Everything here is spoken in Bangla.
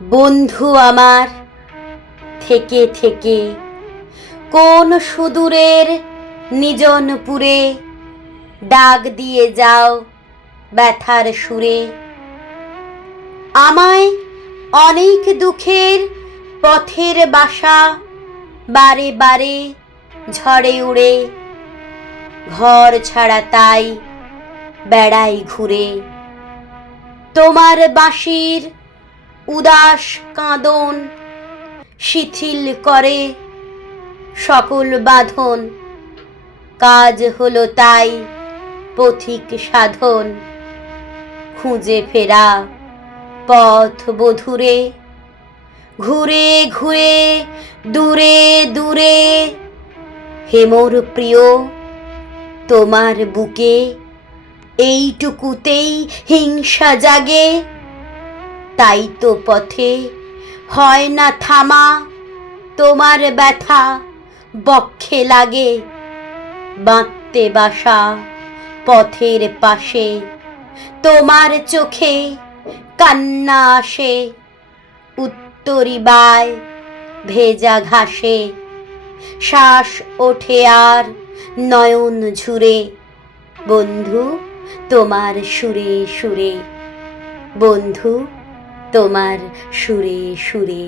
বন্ধু আমার, থেকে থেকে কোন সুদূরের নিজনপুরে ডাক দিয়ে যাও ব্যথার সুরে। আমায় অনেক দুঃখের পথের বাসা বারে বারে ঝড়ে উড়ে, ঘর ছাড়া তাই বেড়াই ঘুরে। তোমার বাঁশির উদাস কাঁদন, শিথিল করে সকল বাঁধন। কাজ হলো তাই পথিক সাধন। খুঁজে ফেরা পথ বধুরে, ঘুরে ঘুরে, দূরে দূরে। হেমর প্রিয়, তোমার বুকে এইটুকুতেই হিংসা জাগে। তাই তো পথে। হয় না থামা, তোমার ব্যথা বক্ষে লাগে। বাঁধতে বাসা পথের পাশে, তোমার চোখে কান্না আসে। উত্তরি বায় ভেজা ঘাসে, শ্বাস ওঠে আর নয়ন ঝুরে। বন্ধু, তোমার সুরে সুরে। বন্ধু তোমার সুরে সুরে